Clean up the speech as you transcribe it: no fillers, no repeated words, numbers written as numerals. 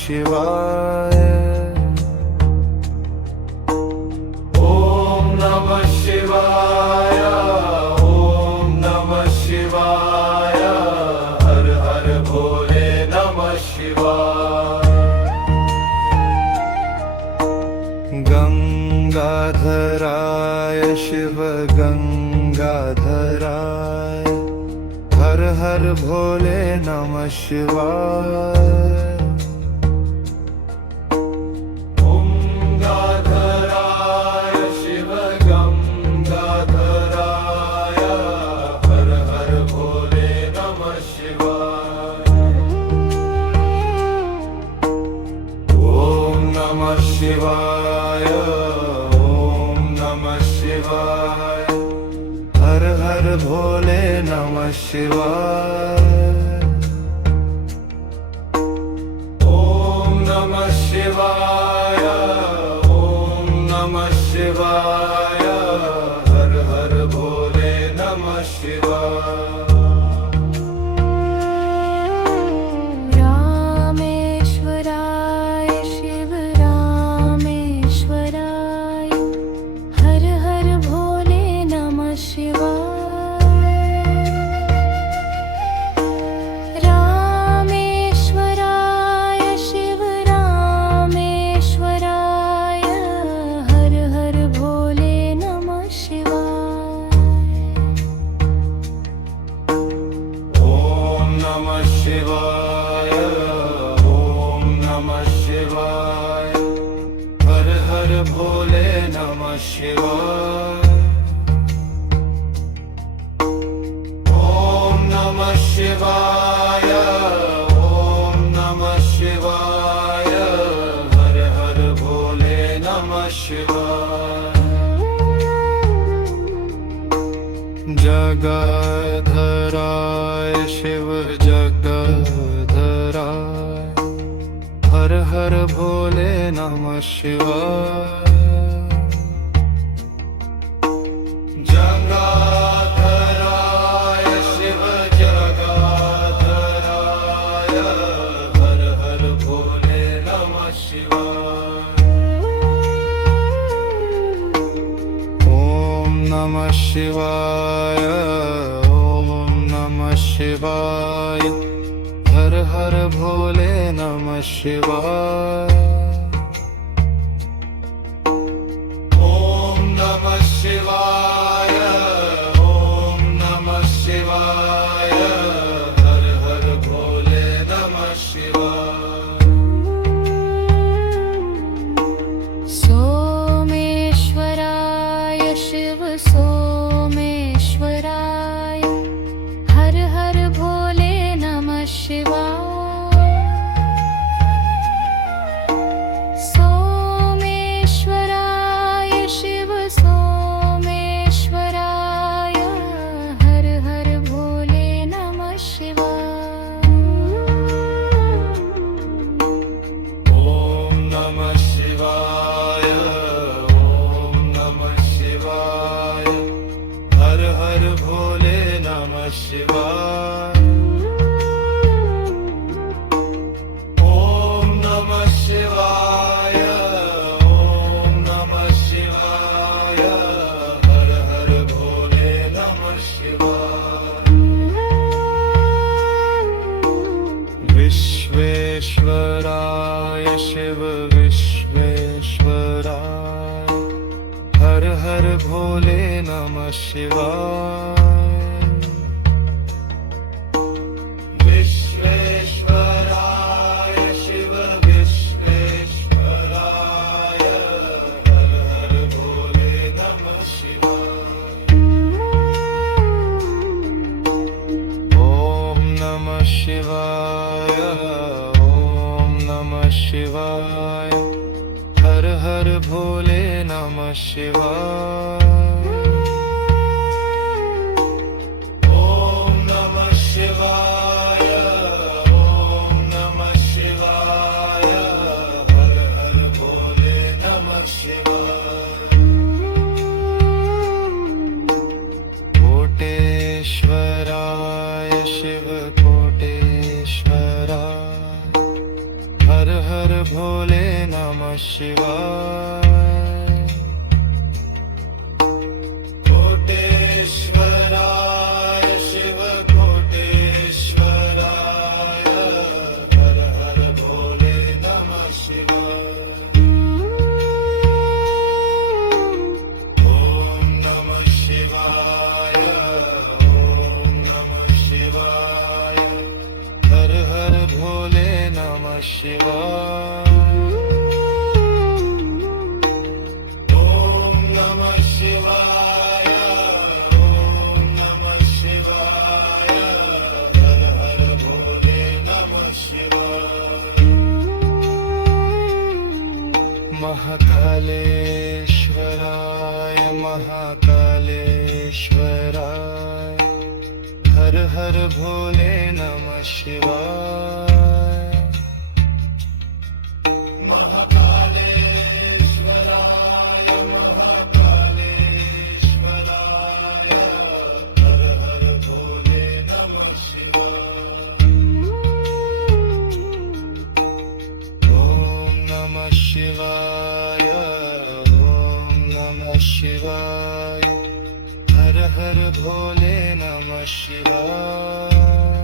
शिवाय। ओम नमः शिवाय, ओम नमः शिवाय, हर हर भोले नमः शिवाय। गंगाधराय शिव गंगाधराय, हर हर भोले नमः शिवाय। गंगाधराय शिव गंगाधराय, हर हर भोले नमः शिवाय। ओम नमः शिवाय, ओम नमः शिवाय, हर हर भोले नमः शिवाय। ओम नमः शिवाय, ओम नमः शिवाय, हर हर भोले नमः शिवाय। रामेश्वराय शिव रामेश्वराय, हर हर भोले नमः शिवाय। रामेश्वराय शिव रामेश्वराय, हर हर भोले नमः शिवाय। ओम नमः शिवाय, ओम नमः शिवाय, हर हर भोले नमः शिवाय। ओम नमः शिवाय, ओम नमः शिवाय, हर हर भोले नमः शिवाय। जगधराय शिव जगधराय, हर हर भोले नमः शिवाय। जगधराय शिव जगधराय, हर हर भोले नमः शिवाय। ओम नमः शिवाय, ओम नमः शिवाय, हर हर भोले नमः शिवाय। ओम नमः शिवाय, ओम नमः शिवाय, हर हर भोले नमः शिवाय। सोमेश्वराय शिव सोमेश्वराय, हर हर भोले नमः शिवाय। सोमेश्वराय शिव सोमेश्वराय, हर हर भोले नमः शिवाय। ओम नमः शिवाय, ओम नमः शिवाय, हर हर भोले नमः शिवाय। ओम नमः शिवाय, ओम नमः शिवाय, हर हर भोले नमः शिवाय। विश्वेश्वराय शिव विश्वेश्वराय, हर हर भोले नमः शिवाय। विश्वेश्वराय शिव विश्वेश्वराय, हर हर भोले नमः शिवाय। ओम नमः शिवाय, ओम नमः शिवाय, हर हर भोले नमः शिवाय। ओम नमः शिवाय, ओम नमः शिवाय, हर हर भोले नमः शिवाय। कोटेश्वराय शिव कोटेश्वराय, हर हर भोले नमः शिवाय कोटेश्वराय शिव कोटेश्वराय हर हर भोले नमः शिवाय ओम नमः शिवाय ओम नमः शिवाय हर हर भोले नमः शिवाय ओम नमः शिवाय ओम नमः शिवाय हर हर भोले नमः शिवाय महाकालेश्वराय महाकालेश्वराय हर हर भोले नमः शिवाय महाकालेश्वराय महाकालेश्वराय हर हर भोले नमः शिवाय ओम नमः शिवाय ओम नमः शिवाय हर हर भोले नमः शिवाय